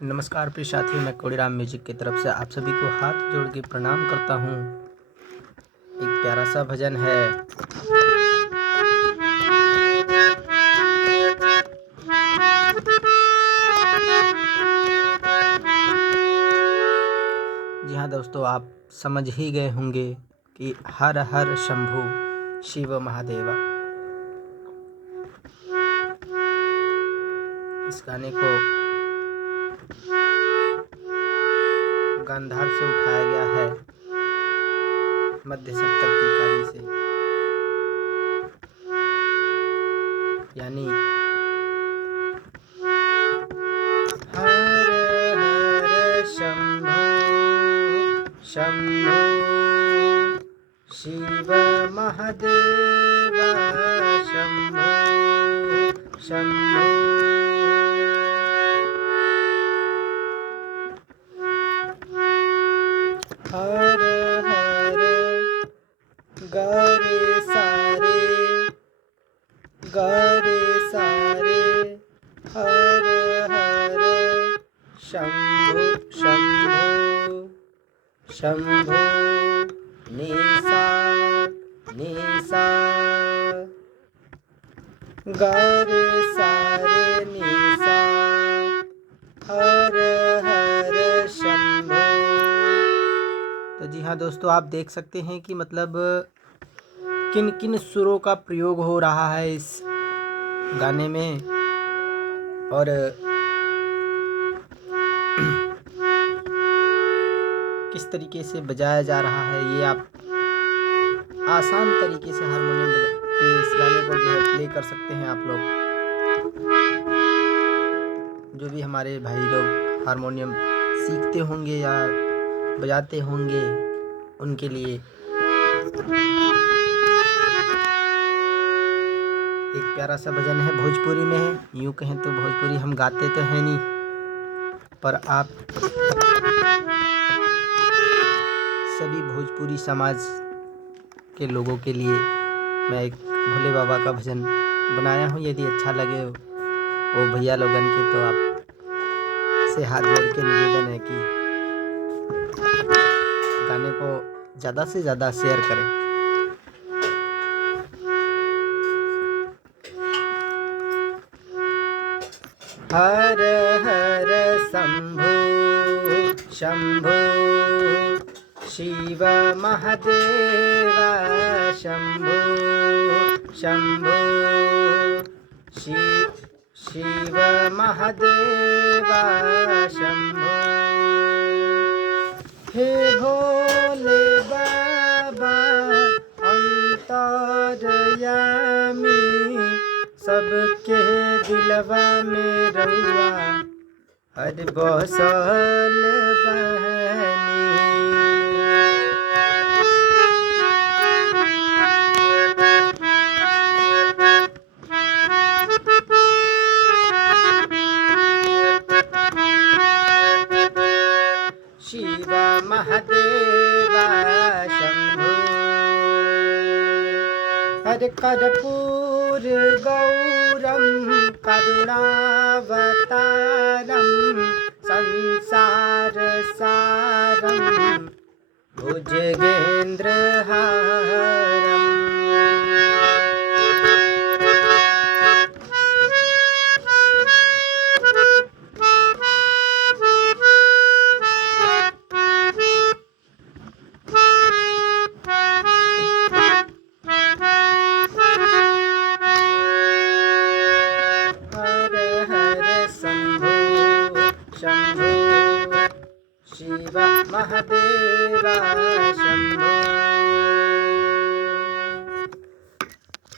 नमस्कार प्रिय साथियों, मैं कोड़ीराम म्यूजिक की तरफ से आप सभी को हाथ जोड़ के प्रणाम करता हूँ। एक प्यारा सा भजन है। जी हाँ दोस्तों, आप समझ ही गए होंगे कि हर हर शंभू शिव महादेवा। इस गाने को गांधार से उठाया गया है, मध्य सप्तक की काली से, यानी हर हर शंभो शंभो शिव महादेवा शंभो शंभो। हर हर गरे सारे हर हर शंभो शंभो शंभो निसा निसा गरे सारे निसा हर हर शंभो। तो जी हाँ दोस्तों, आप देख सकते हैं कि मतलब किन किन सुरों का प्रयोग हो रहा है इस गाने में, और किस तरीके से बजाया जा रहा है। ये आप आसान तरीके से हारमोनियम पे इस गाने को जो है प्ले कर सकते हैं। आप लोग जो भी हमारे भाई लोग हारमोनियम सीखते होंगे या बजाते होंगे, उनके लिए एक प्यारा सा भजन है। भोजपुरी में है, यूँ कहें तो भोजपुरी हम गाते तो हैं नहीं, पर आप सभी भोजपुरी समाज के लोगों के लिए मैं एक भोले बाबा का भजन बनाया हूँ। यदि अच्छा लगे वो भैया लोगन के, तो आप से हाथ जोड़ के निवेदन है कि गाने को ज़्यादा से ज़्यादा शेयर करें। हर हर शंभो शंभो शिव महादेवा शंभो शंभो शिव महादेवा शंभो। हे भोले बाबा अंतर्यामी, सबके दिलवा में रहुआ हर बसल बहनी। शिव महादेवा शंभो। हर कर्पूर गौरम करुणावतारम संसार सारम भुजगेंद्रहारम। शंभो शिव महादेवा शंभो।